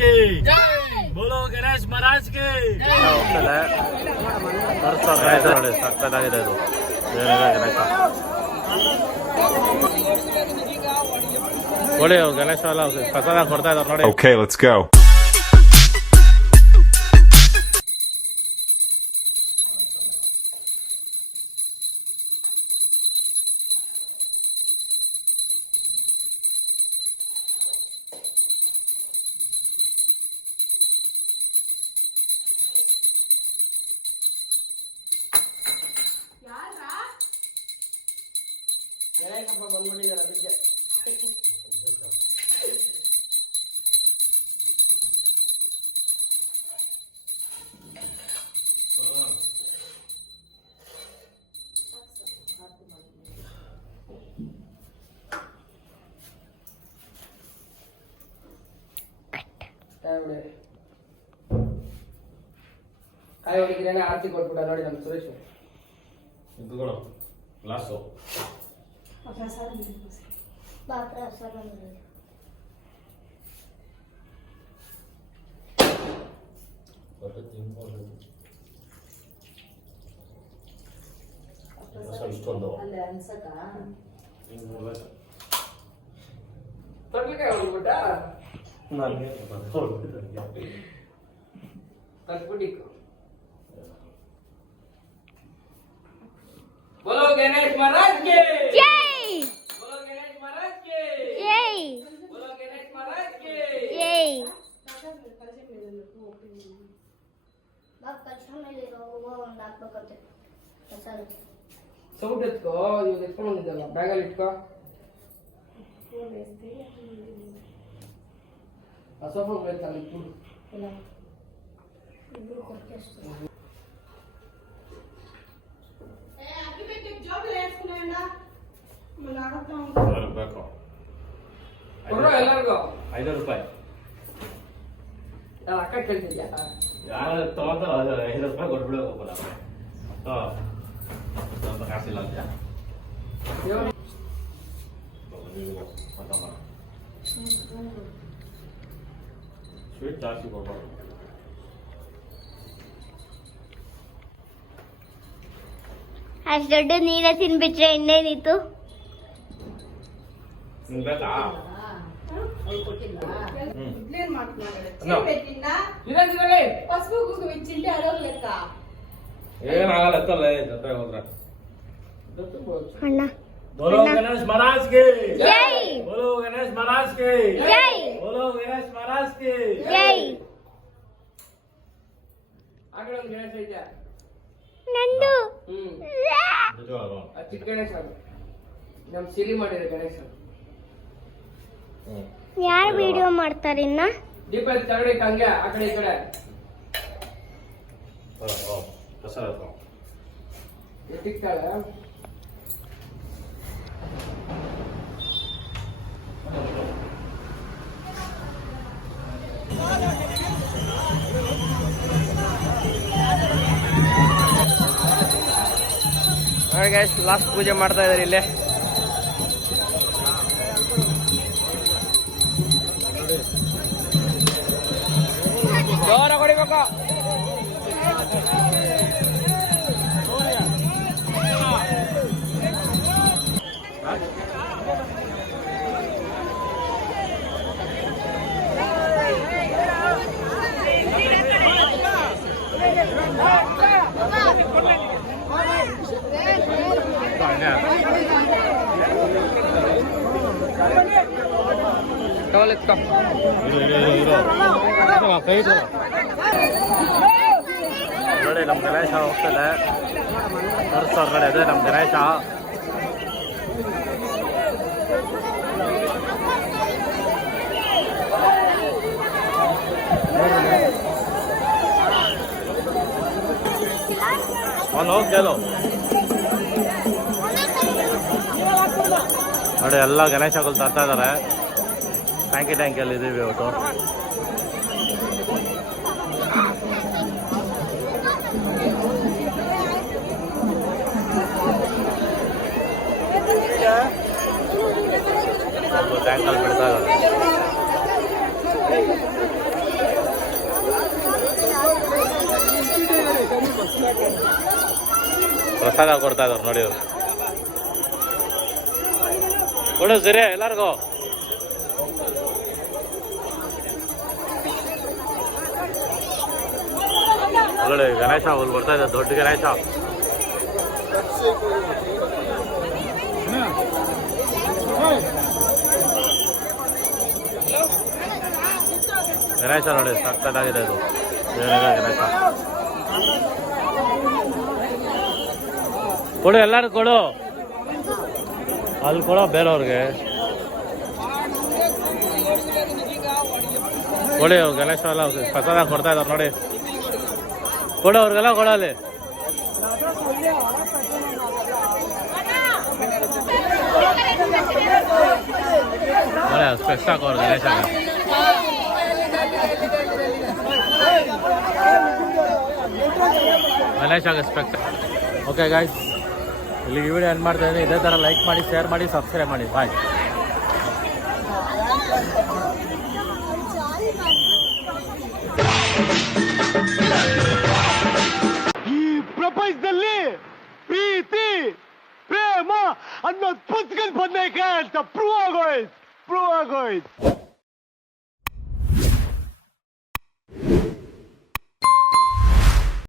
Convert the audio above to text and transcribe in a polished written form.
की बोलो गणेश महाराज की ಹೋಗ್ತದೆ ನೋಡಿ ಸಕ್ಕತ್ತಾಗಿದೆ ಇದು ಗಣೇಶ ನೋಡಿ ಗಣೇಶ ಎಲ್ಲ ಪ್ರಸಾದ ಕೊಡ್ತಾ ಇದ್ದಾರೆ ನೋಡಿ. Okay, let's go. ಕಾಯಿ ಹೊಡಿದ್ರೆ ಆರತಿ ಕೊಟ್ಬಿಟ್ಟ ನೋಡಿ ನಮ್ಮ ಸುರೇಶ್ ಇದುಗಳು ಗ್ಲಾಸು ಇಷ್ಟೊಂದು ತೊಟ್ಲಕಾಯಿ ಹೊಡ್ಬಿಟ್ಟ ತಟ್ಬಿಟ್ಟು बोलो गणेश महाराज के जय बोलो गणेश महाराज के जय बोलो गणेश महाराज के जय ಸೌಟ್ ಎತ್ಕೋ ಇವಾಗ ಎತ್ಕೊಂಡು ಬಂದಿದ್ದಲ್ಲ ಬ್ಯಾಗಲ್ಲಿ ಇಟ್ಕೋ ಆ ಸೋಫಾ ಮೇಲೆ ಅಲ್ಲಿ ಇಟ್ಬಿಡು ಎಲ್ಲರಿಗೂ ₹5 ಅಕ್ಕ ಕೇಳ್ತಿದ್ಯಾ ಯಾರು ತಗೊಂಡ್ರೆ ₹5 ಕೊಟ್ಬಿಡೋ ಹೋಗಲ್ಲ ಸ್ವಲ್ಪ ಕಾಸಿಲ್ಲ ಅಂತ ಸ್ವೀಟ್ ಜಾಸ್ತಿ ಕೊಡ್ಬಾರ್ದು. ಅಷ್ಟು ದೊಡ್ಡ ನೀನೇ ತಿನ್ಬಿಟ್ರೆ ಇನ್ನೇನಿತ್ತು. ಬೇಕಾ ಏನಾಗಲ್ಲ ಎತ್ತಲ್ಲ ಜೊತೆ ಹೋದ್ರೆ ಅಣ್ಣ बोलो गणेश महाराज के जय बोलो गणेश महाराज के जय बोलो गणेश महाराज के जय ಆ ಕಡೆ ಒಂದು ಗಣೇಶ ಐತೆ ನಂದು ಆ ಚಿಕ್ಕ ಗಣೇಶ ಅದು ನಮ್ ಸಿರಿ ಮಾಡಿರೋ ಗಣೇಶ ಯಾರು ವಿಡಿಯೋ ಮಾಡ್ತಾರೆ ಇನ್ನ ದೀಪ ತಗಡಿ ಹಂಗೆ ಆ ಕಡೆ ಈ ಕಡೆ ಎತ್ತಿಕ್ತಾಳೆ ಲಾಸ್ಟ್ ಪೂಜೆ ಮಾಡ್ತಾ ಇದಾರೆ ಇಲ್ಲೇ ಜೋರ ಹೊಡಿಬೇಕು ಟವಲ್ ಎತ್ಕೊ ನೋಡಿ ನಮ್ಮ ಗಣೇಶ ಹೋಗ್ತದೆ ತೋರಿಸ್ತವ್ರ ಇದೆ ನಮ್ಮ ಗಣೇಶ. ಅವನು ಹೋಗಿ ಕೇಳು ನೋಡಿ ಎಲ್ಲ ಗಣೇಶಗಳು ತರ್ತಾ ಇದ್ದಾರೆ. ಟ್ಯಾಂಕಿಯಲ್ಲಿ ಇದ್ದೀವಿ ಇವತ್ತು. ಟ್ಯಾಂಕಲ್ಲಿ ಬಿಡ್ತಾ ಇದ್ದಾರೆ. ಪ್ರಸಾದ ಕೊಡ್ತಾ ಇದಾರೆ ನೋಡಿ ಅವ್ರು. ಕೊಡು ಸರಿ ಎಲ್ಲರಿಗೂ. ಒಳ್ಳೆ ಗಣೇಶ ಅಲ್ಲಿ ಬರ್ತಾ ಇದೆ, ದೊಡ್ಡ ಗಣೇಶ. ಗಣೇಶ ನೋಡಿ ಸಕ್ಕತ್ತಾಗಿದೆ ಇದು ಗಣೇಶ. ಕೊಡು ಎಲ್ಲರೂ ಕೊಡು, ಅಲ್ಲಿ ಕೊಡೋ ಬೇರೆಯವ್ರಿಗೆ ಕೊಡಿ. ಗಣೇಶ ಎಲ್ಲ ಪ್ರಸಾದ ಕೊಡ್ತಾ ಇದಾರೆ ನೋಡಿ, ಕೊಡು ಅವ್ರಿಗೆಲ್ಲ ಕೊಡೋ ಅಲ್ಲಿ. ನೋಡಿ ಸ್ಪೆಕ್ಸ್ ಹಾಕೋರು ಗಣೇಶ. ಗಣೇಶಗೆ ಸ್ಪೆಕ್ಸ್. ಓಕೆ ಗಾಯ್ಸ್, ಇಲ್ಲಿಗೆ ವಿಡಿಯೋ ಎಂಡ್ ಮಾಡ್ತಾ ಇದ್ದೀನಿ. ಇದೇ ಥರ ಲೈಕ್ ಮಾಡಿ, ಶೇರ್ ಮಾಡಿ, ಸಬ್ಸ್ಕ್ರೈಬ್ ಮಾಡಿ. ಬಾಯ್. ಈ ಪ್ರಪಂಚದಲ್ಲಿ ಪ್ರೀತಿ ಪ್ರೇಮ ಅನ್ನೋದು ಪುಸ್ತಕದ ಬಂದೈತೆ ಅಂತ ಪ್ರೂವ್ ಆಗೋಯ್ತು.